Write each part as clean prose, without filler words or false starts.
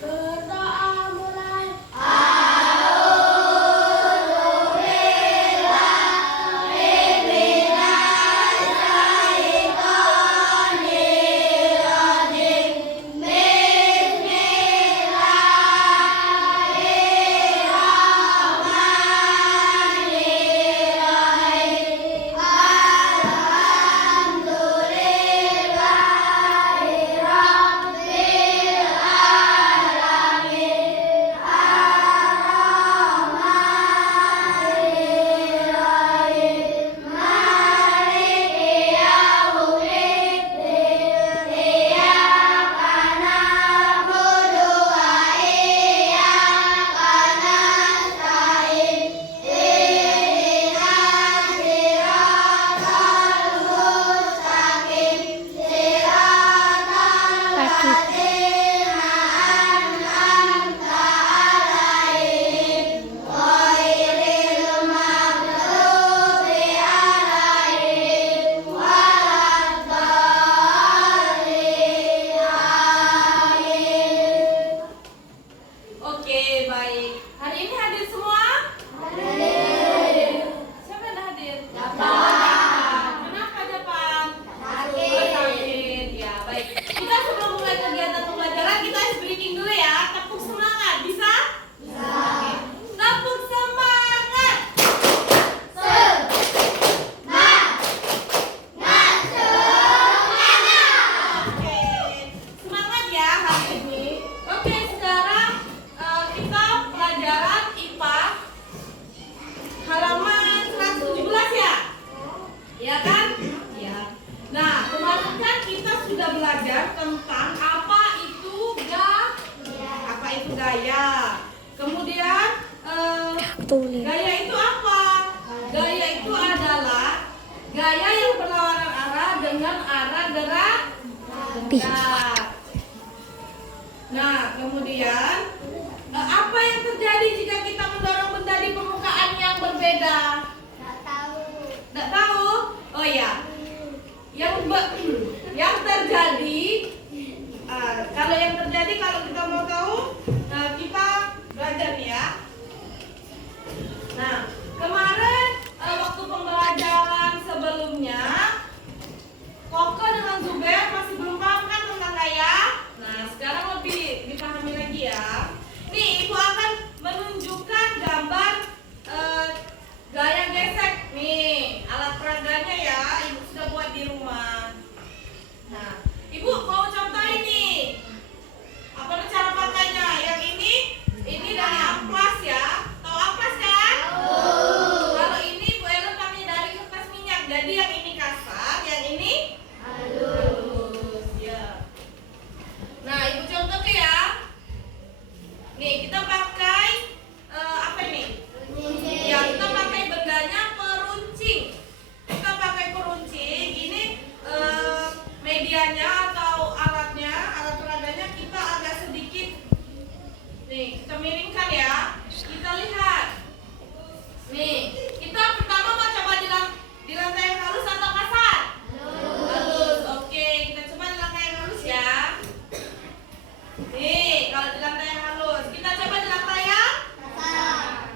Berdoa mulai. Oke, baik. Hari ini hadir semua? Hadir. Siapa yang hadir? Japan. Kenapa Japan? Sakit. Oh, sakit. Ya, baik. Kita sebelum mulai kegiatan pembelajaran, kita ice breaking dulu ya. Tepuk semangat. Bisa? Bisa. Oke. Tepuk semangat. Oke. Semangat ya hari ini. Oke, sekarang kita pelajaran IPA halaman 117 ya? Ya kan? Ya. Nah, kemarin kan kita sudah belajar tentang apa itu gaya. Kemudian gaya itu apa? Gaya itu adalah gaya yang berlawanan arah dengan arah gerak. Nah, kemudian apa yang terjadi jika kita mendorong benda di permukaan yang berbeda? Nggak tahu? Oh ya, yang terjadi, kalau kita mau tahu, kita belajar ya. Nah, kemarin waktu pembelajaran sebelumnya, Koko dengan Zuber masih belum paham kan tentang gaya? Nah, sekarang lebih dipahami lagi ya. Nih, Ibu akan menunjukkan gambar gaya gesek. Nih, alat peraganya ya, Ibu sudah buat di rumah. Nah, Ibu mau contohin nih. Apa cara pakainya? Yang ini dari amplas ya. Tahu amplas kan? Kalau ini Bu Ellen pakai dari kertas minyak. Jadi yang ini kasar, yang ini halus. Ya. Nah, Ibu contoh ya. Nih, kita pakai apa nih? Ya, kita pakai bendanya peruncing. Kita pakai peruncing. Ini medianya atau alat peraganya kita agak sedikit. Nih, kita miringkan ya. Kita lihat. Nih, kita pertama mau coba di lantai yang halus atau kasar? Halus. Oke, kita coba di lantai yang halus ya. Nih, kalau di lantai yang halus, kita coba di lantai yang kasar.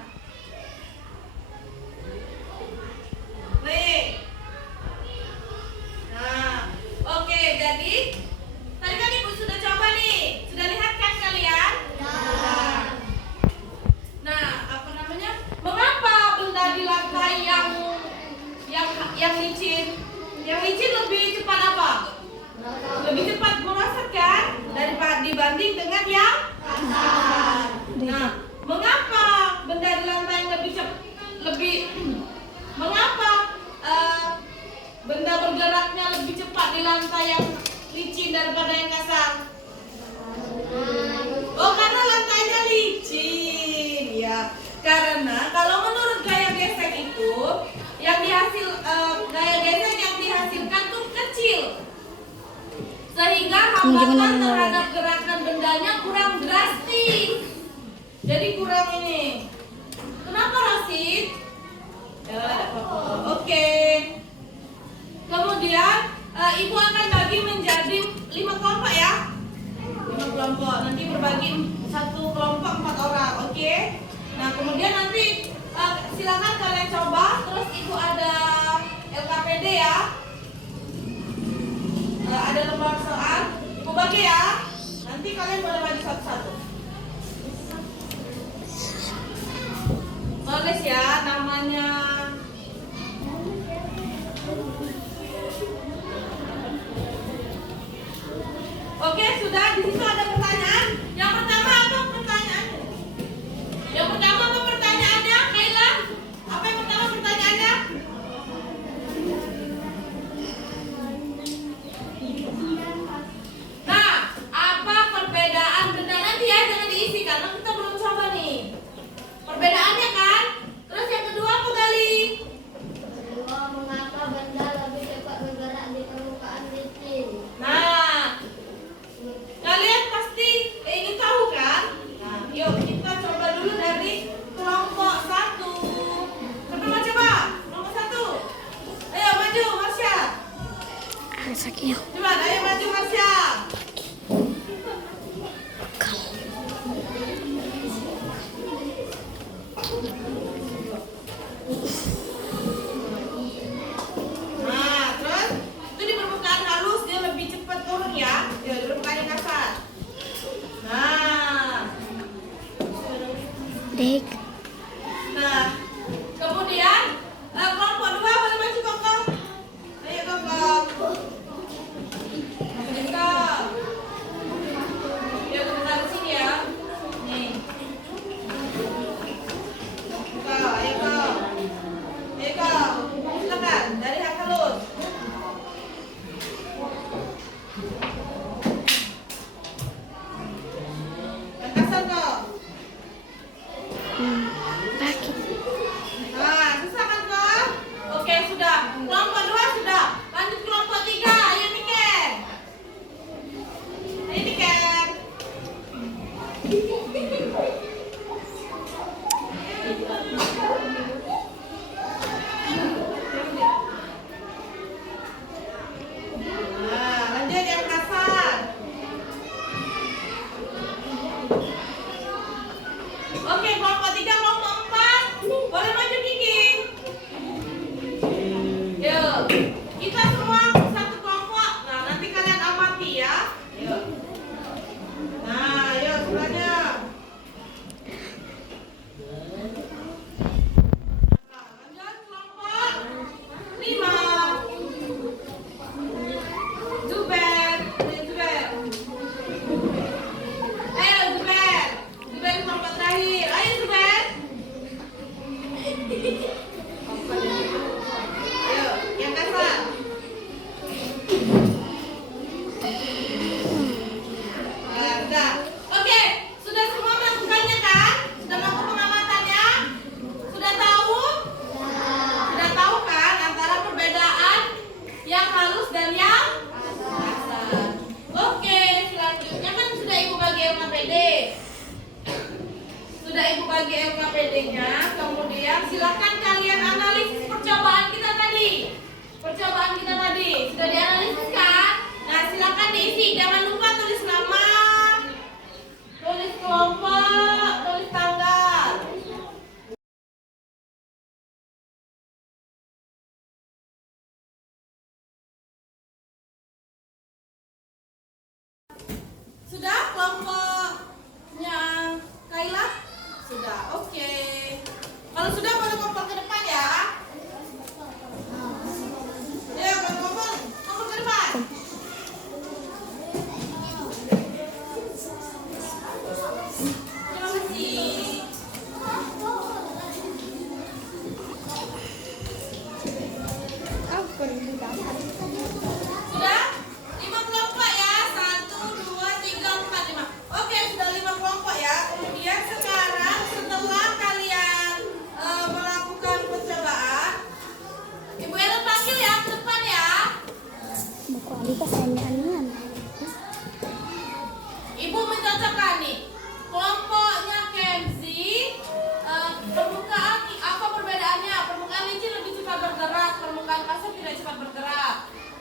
Nih. Nah, oke, jadi tadi kan Ibu sudah coba nih. Sudah lihat kan kalian? Nah, apa namanya? Mengapa benda di lantai yang licin? Yang licin lebih cepat apa? Lebih cepat merosot kan? Daripada dibanding dengan yang kasar. Nah, mengapa benda di lantai yang mengapa benda bergeraknya lebih cepat di lantai yang licin daripada yang kasar? Oh, karena lantainya licin ya. Karena kalau menurut gaya gesek itu gaya gesek yang dihasilkan tuh kecil, sehingga hambatan terhadap gerakan bendanya kurang drastis. Jadi kurang ini. Kenapa Rosid? Ya, ada apa-apa. Oke. Kemudian Ibu akan bagi menjadi 5 kelompok ya. 5 5 kelompok. Nanti berbagi satu kelompok 4 orang, oke? Nah, kemudian nanti silakan kalian coba. Terus ibu ada LKPD ya. Ada lembar soal. Ibu bagi ya. Nanti kalian boleh bagi satu-satu. Tulis ya namanya. Oke, sudah. Di situ ada pertanyaan. Yang pertama apa pertanyaannya? Yang pertama apa pertanyaannya, Kaila? Apa yang pertama pertanyaannya? Nah, apa perbedaan benda nanti ya? Jangan diisi karena kita belum coba nih. Perbedaannya kan? Terus yang kedua apa kali? Kedua, mengapa benda lebih cepat bergerak di permukaan licin? Nah, kalian pasti ingin tahu kan? Nah, yuk kita coba dulu dari kelompok 1. Siapa mau coba? Kelompok 1. Ayo maju, Marsha. Coba, ayo maju, Marsha. Nah, terus itu di permukaan halus dia lebih cepat turun ya. Ya, di permukaan yang kasar. Nah. Dek. Nah, kemudian kelompok 2 boleh maju Kokong. Ayo Kokong. Bisa. Ya, kita taruh sini ya. Nih. Kau, ayo kau. Ayo kau. Silakan dari hak halus. Yang kasar kau. Pakai. Nah, susah kan kau? Oke, sudah. Kelompok 2 sudah. Lanjut kelompok 3. Ayo Niken. Ayo Niken. Nah, lanjut yang kasar. Oke, kelompok 3, kelompok 4. Boleh maju Kiki. Yuk, kita semua satu kelompok. Nah, nanti kalian amati ya. Yuk. Nah, yuk sebelahnya. Nah, lanjut kelompok 5. Zuber, Zuber. Ayo Zuber. Zuber kelompok terakhir. Ayo Zuber. Ayo, yang kasar. Nah, sudah. Oke, sudah semua melakukannya kan? Sudah melakukan pengamatannya? Sudah tahu? Sudah tahu kan antara perbedaan yang halus dan yang kasar. Oke, selanjutnya kan sudah ibu bagi LKPD. Sudah ibu bagi LKPD-nya, kemudian silakan kalian analisis percobaan kita tadi. Percobaan kita tadi sudah dianalisis kan? Nah, silakan diisi. Jangan lupa tulis nama, tulis kelompok, tulis tanggal. Sudah kelompoknya Kaila? Sudah, oke. Kalau sudah boleh kompor ke depan ya. Ya, kompor ke depan. Terima kasih. Sudah? 5 kelompok ya. 1, 2, 3, 4, 5. Oke, sudah 5 kelompok ya. Kemudian sekarang setelah kalian melakukan percobaan, Ibu Ellen panggil ya ke depan ya. Buku Alika sayang-sayangan. Ibu mencocokkan nih. Kelompoknya Kenzi, permukaan apa perbedaannya? Permukaan licin lebih cepat bergerak, permukaan kasar tidak cepat bergerak.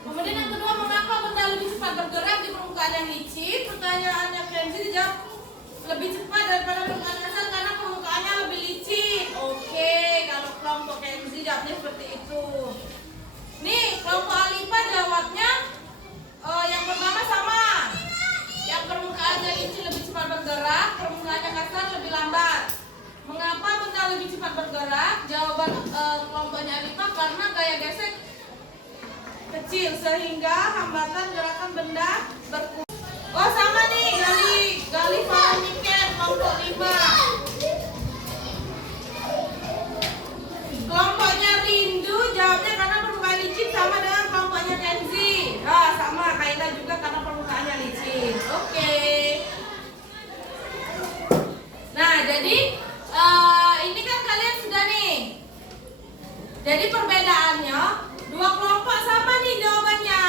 Kemudian yang kedua, mengapa benda lebih cepat bergerak di permukaan yang licin? Pertanyaannya Kenzi dijawab lebih cepat daripada permukaan kasar karena permukaannya lebih licin. Oke, kalau kelompok Kenzi jawabnya seperti itu. Nih, kelompok Alifa jawabnya yang pertama sama. Yang permukaannya licin lebih cepat bergerak, permukaannya kasar lebih lambat. Mengapa benda lebih cepat bergerak? Jawaban kelompoknya Alifa karena gaya gesek kecil sehingga hambatan gerakan benda berkurang. Oh sama nih, Gali Farmiken kelompok 5. Kelompoknya Rindu jawabnya karena permukaan licin sama dengan kelompoknya Kenzi. Nah sama, Kaila juga karena permukaannya licin. Oke. Nah jadi ini kan kalian sudah nih. Jadi perbedaannya dua kelompok sama nih jawabannya.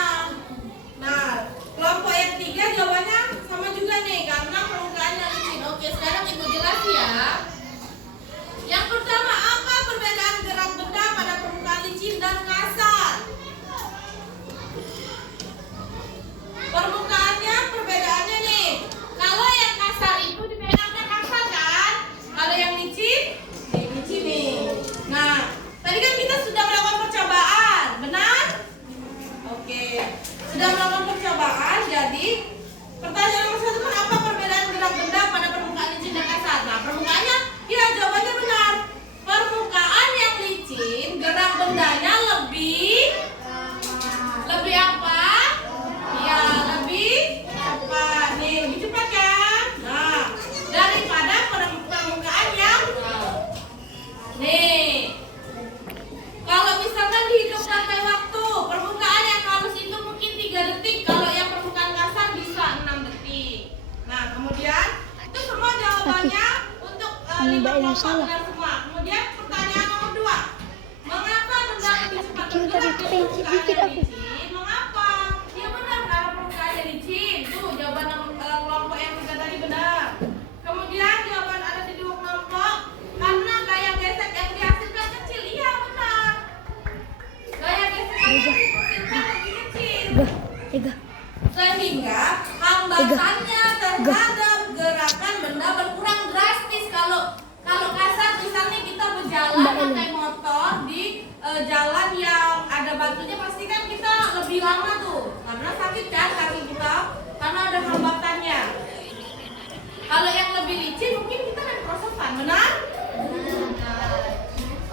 Nah, kelompok yang 3 jawabannya sama juga nih karena permukaannya licin. Oke, sekarang Ibu jelas ya. Yang pertama, apa perbedaan gerak benda pada permukaan licin dan kasar? Permukaannya perbedaannya nih. Kalau yang kasar itu dipegangnya kasar kan? Kalau yang licin, licin nih. Nah, tadi kan kita sudah melakukan percobaan, benar? Oke, sudah melakukan percobaan. Jadi pertanyaan nomor 1 kan apa perbedaan gerak benda pada permukaan licin dan kasar? Nah, permukaannya, ya jawabannya benar. Permukaan yang licin, gerak bendanya lebih apa? Ya, lebih cepat. Nih, lebih cepat kan? Nah, daripada permukaan yang nih. Kalau misalkan dihitung sampai waktu, permukaan yang halus itu mungkin 3 detik, kalau yang permukaan kasar bisa 6 detik. Nah, kemudian itu semua jawabannya untuk 5 kelompok benar semua. Kemudian pertanyaan nomor 2. Mengapa benda lebih cepat bergerak di permukaan licin? Mengapa? Ya benar, karena permukaannya licin. Tuh, jawaban kelompok yang 3 tadi benar. Kemudian jawaban ada di 2 kelompok. Karena gaya gesek yang dihasilkan kecil. Iya benar. Gaya gesekannya dihasilkan lebih kecil. Sehingga hambatannya terhadap gerakan benda berkurang drastis. Kalau kasar misalnya kita berjalan pakai motor di jalan yang ada batunya, pasti kan kita lebih lama tuh. Karena sakit kan kaki kita, karena ada hambatannya. Kalau yang lebih licin mungkin kita naik prosotan, benar?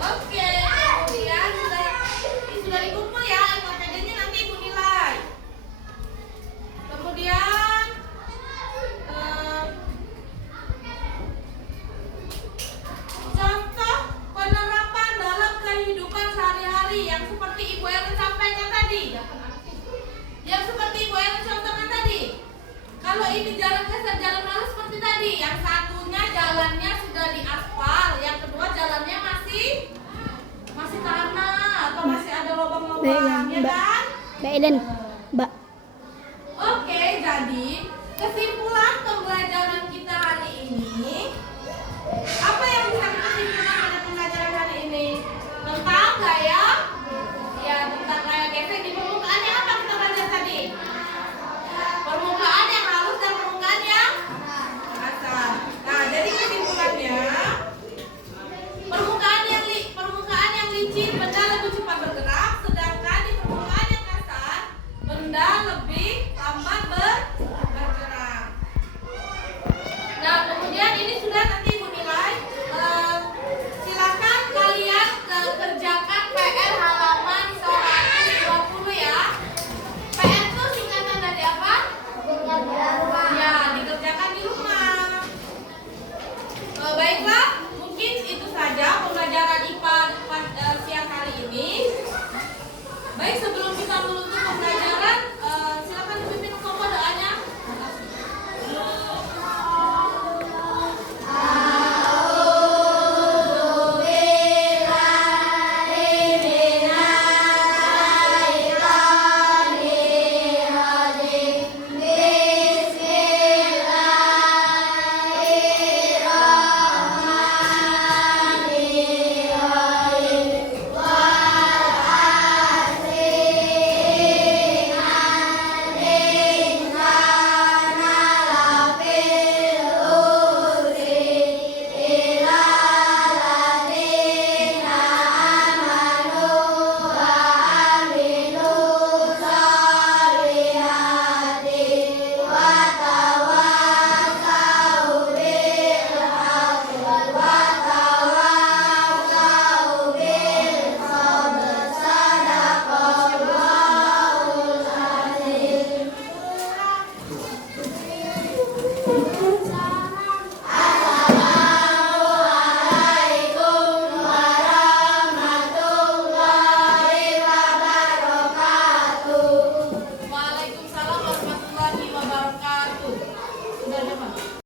Oke, kemudian sudah dikumpul ya LKPD-nya, nanti Ibu nilai. Kemudian contoh penerapan dalam kehidupan sehari-hari yang seperti Ibu Ellen sampaikan tadi. Yang seperti Ibu Ellen contohkan tadi. Kalau ini jalan kasar, jalan halus seperti tadi. Yang satunya jalannya sudah diaspal, yang kedua jalannya masih tanah atau masih ada lubang-lubang, ya kan? Mbak Ellen, Mbak